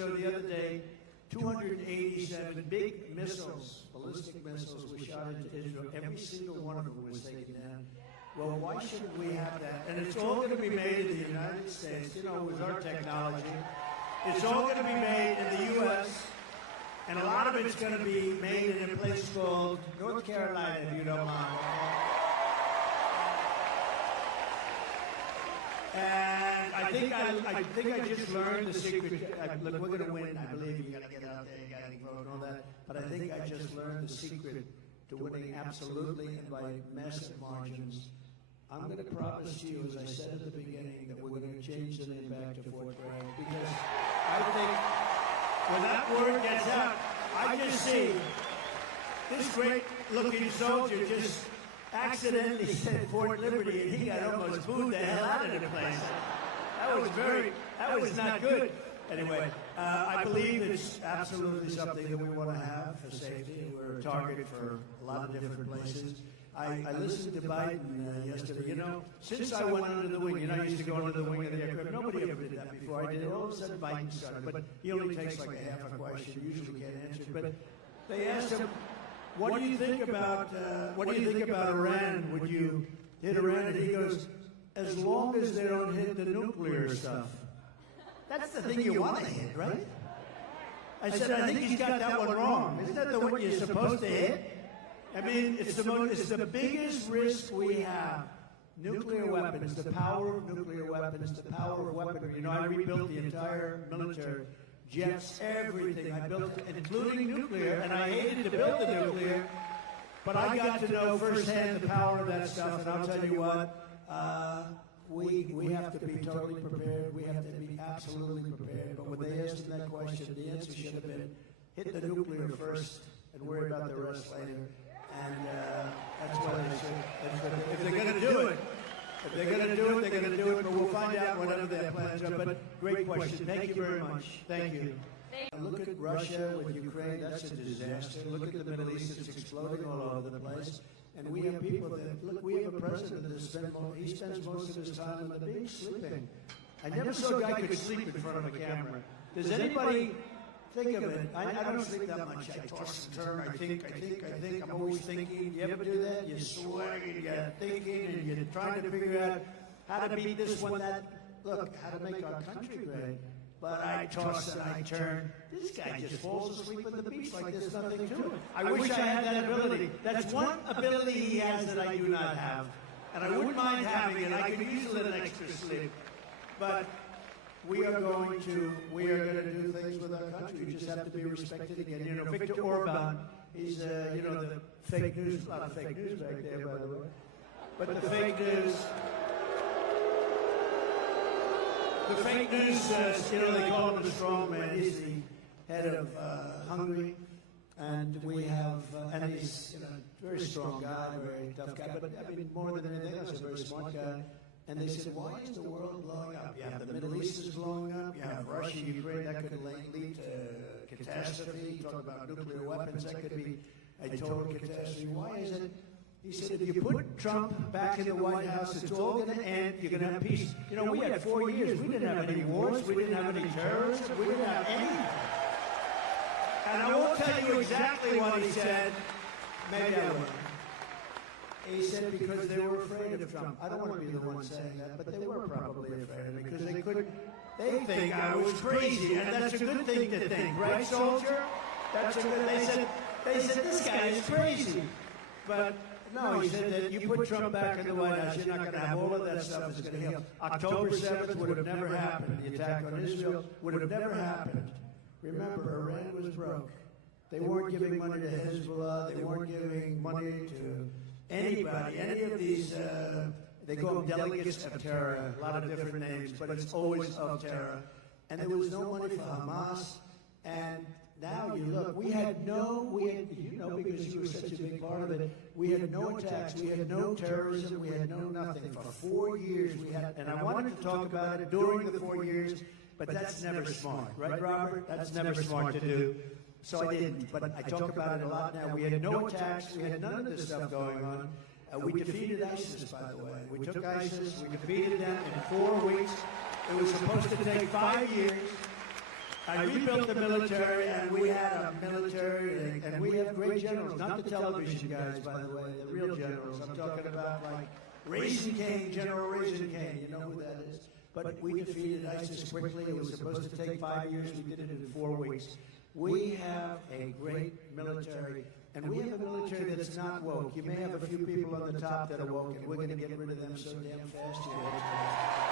so the other day, 287 big missiles, ballistic missiles, were shot into Israel. Every single one of them was taken down. Well, why shouldn't we have that? And it's all going to be made in the United States. You know, with our technology. It's all going to be made in the U.S., and a lot of it's going to be made in a place called North Carolina, if you don't mind. And I think I just learned the secret. Look, we're going to win. I believe you got to get out there, you got to vote and all that. But I think I just learned the secret to winning absolutely and by massive margins. I'm going to promise you, as I said at the beginning, that we're going to change the name back to Fort Bragg, because I think when that word gets out, I just see this great-looking soldier just accidentally said Fort Liberty, and he got almost booed the hell out of the place. That was not good. Anyway, I believe it's absolutely something that we want to have for safety. We're a target for a lot of different places. I listened to Biden yesterday. You know, since I went under the wing, I used to go under the wing of the aircraft. Nobody ever did that before. I did it. All of a sudden, Biden started. But he only takes like a half a question. Usually can't answer it. But they asked him, what do you think about Iran? Would you hit Iran? And he goes, as long as they don't hit the nuclear stuff. That's the thing you want to hit, right? I said, I think he's got that one wrong. Isn't that the one you're supposed to hit? I mean, it's the biggest risk we have. Nuclear weapons, the power of nuclear weapons, the power of weaponry. You know, I rebuilt the entire military, jets, everything. I built it, including nuclear, and I hated to build the nuclear, but I got to know firsthand the power of that stuff, and I'll tell you what, we have to be totally prepared. We have to be absolutely prepared. But when they asked him that question, the answer should have been, hit the nuclear first and worry about the rest later. And that's what they should. If they're going to do it, they're going to do it. But we'll find out whatever their plans are. But great question. Thank you very much. Thank you. Look at Russia with Ukraine. That's a disaster. Look at the Middle East. It's exploding all over the place. And we have people that, look, we have a president that spends most of his time on the beach sleeping. I never saw a guy could sleep in front of a camera. Does anybody think of it? I don't sleep that much. I toss and turn. I think. I'm always thinking. You ever do that? You're sweating, you're thinking, and you're trying to figure out how to beat this one, that. Look, how to make our country great. But I toss and I turn. This guy just falls asleep on the beach like there's nothing to it. I wish I had that ability. That's one ability he has that I do not have. And I wouldn't mind having it. I could use a little extra sleep. But we are going to do things with our country. We just have to be respected again. You know, Viktor Orban, he's, the fake news, a lot of fake news back there, by the way. But the fake news... The fake news says, they call him the strong man. He's the head of Hungary, and we have, and he's a very strong guy, very tough guy, but I mean, more than anything else, a very smart guy. And they said, why is the world blowing up? You have the Middle East is blowing up, you have Russia, Ukraine, that could lead to catastrophe. You talk about nuclear weapons, that could be a total catastrophe. Why is it? He said, if you put Trump back in the White House, it's all going to end. You're going to have peace. You know, we had 4 years. We didn't have any wars. We didn't have any terrorism. We didn't have anything. And I won't tell you exactly what he said. Maybe I will. He said because they were afraid of Trump. I don't want to be the one saying that, but they were probably afraid of him because they couldn't. They think I was crazy, and that's a good thing to think, right, soldier? That's a good. They said this guy is crazy, but. No, he said that you put Trump back in the White House, you're not going to have all of that stuff is going to heal. October 7th would have never happened. The attack on Israel would have never happened. Remember, Iran was broke. They weren't giving money to Hezbollah. They weren't giving money to anybody. Any of these, they call them delegates of terror, a lot of different names, but it's always of terror. And there was no money for Hamas. And now you look, we had because you were such a big part of it, we had no attacks, we had no terrorism, we had no nothing. For 4 years we had, and I wanted to talk about it during the 4 years, but that's never smart, right, Robert? That's never smart to do. So I didn't, but I talk about it a lot now. We had no attacks, we had none of this stuff going on. We defeated ISIS, by the way. We took ISIS, we defeated them in 4 weeks. It was supposed to take 5 years. I rebuilt the military, and we had a military, and we have great generals, not the television guys, by the way, the real generals. I'm talking about like Raisin Cane, General Raisin Cane. You know who that is? But we defeated ISIS quickly. It was supposed to take 5 years. We did it in 4 weeks. We have a great military, and we have a military that's not woke. You may have a few people on the top that are woke, and we're going to get rid of them so damn fast.